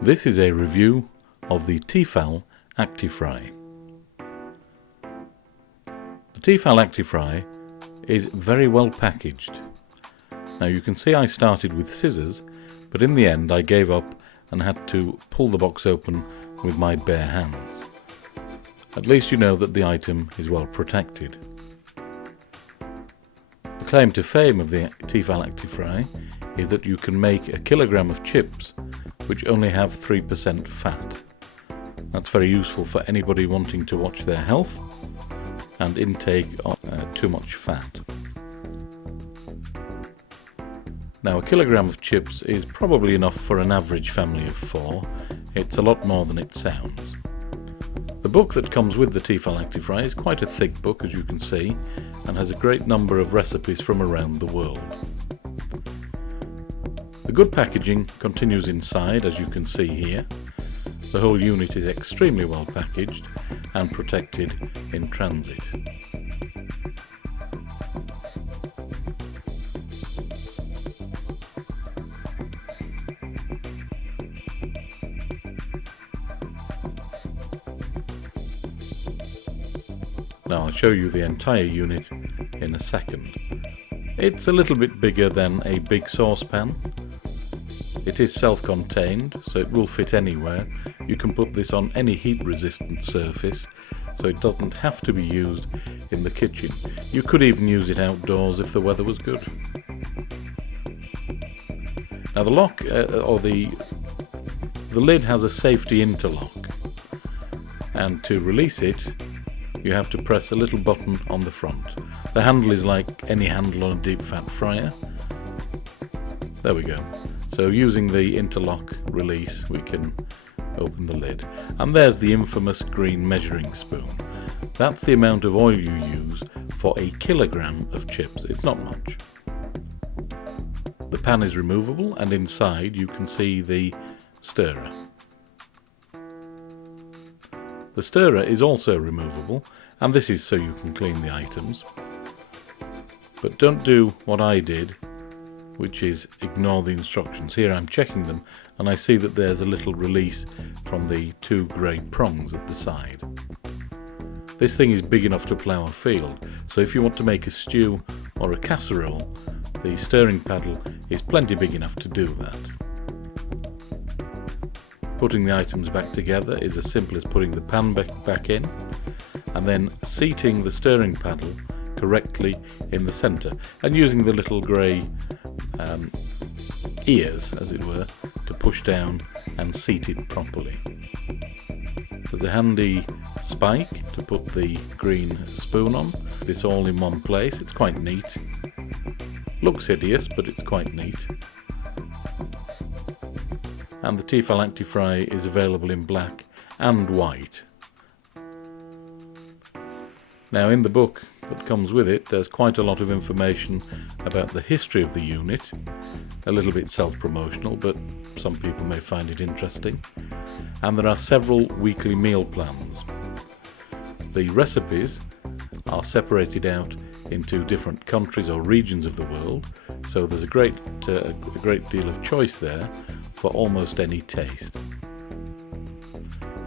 This is a review of the Tefal Actifry. The Tefal Actifry is very well packaged. Now you can see I started with scissors, but in the end I gave up and had to pull the box open with my bare hands. At least you know that the item is well protected. The claim to fame of the Tefal Actifry is that you can make a kilogram of chips which only have 3% fat. That's very useful for anybody wanting to watch their health and intake of too much fat. Now, a kilogram of chips is probably enough for an average family of 4. It's a lot more than it sounds. The book that comes with the Tefal Actifry is quite a thick book, as you can see, and has a great number of recipes from around the world. The good packaging continues inside, as you can see here. The whole unit is extremely well packaged and protected in transit. Now I'll show you the entire unit in a second. It's a little bit bigger than a big saucepan. It is self-contained, so it will fit anywhere. You can put this on any heat-resistant surface, so it doesn't have to be used in the kitchen. You could even use it outdoors if the weather was good. Now the lock, the lid has a safety interlock, and to release it, you have to press a little button on the front. The handle is like any handle on a deep fat fryer. There we go. So using the interlock release, we can open the lid. And there's the infamous green measuring spoon. That's the amount of oil you use for a kilogram of chips. It's not much. The pan is removable, and inside you can see the stirrer. The stirrer is also removable, and this is so you can clean the items. But don't do what I did, which is ignore the instructions. Here I'm checking them, and I see that there's a little release from the 2 grey prongs at the side. This thing is big enough to plough a field, so if you want to make a stew or a casserole, the stirring paddle is plenty big enough to do that. Putting the items back together is as simple as putting the pan back in, and then seating the stirring paddle correctly in the centre, and using the little grey ears, as it were, to push down and seat it properly. There's a handy spike to put the green spoon on. It's all in one place. It's quite neat. Looks hideous, but it's quite neat. And the Tefal Actifry is available in black and white. Now, in the book that comes with it, there's quite a lot of information about the history of the unit. A little bit self-promotional, but some people may find it interesting. And there are several weekly meal plans. The recipes are separated out into different countries or regions of the world, so there's a great deal of choice there for almost any taste.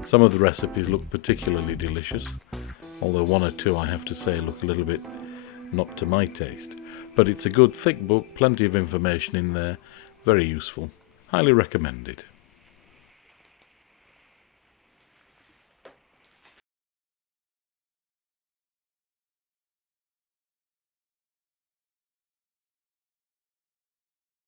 Some of the recipes look particularly delicious, although 1 or 2, I have to say, look a little bit not to my taste. But it's a good thick book, plenty of information in there, very useful, highly recommended.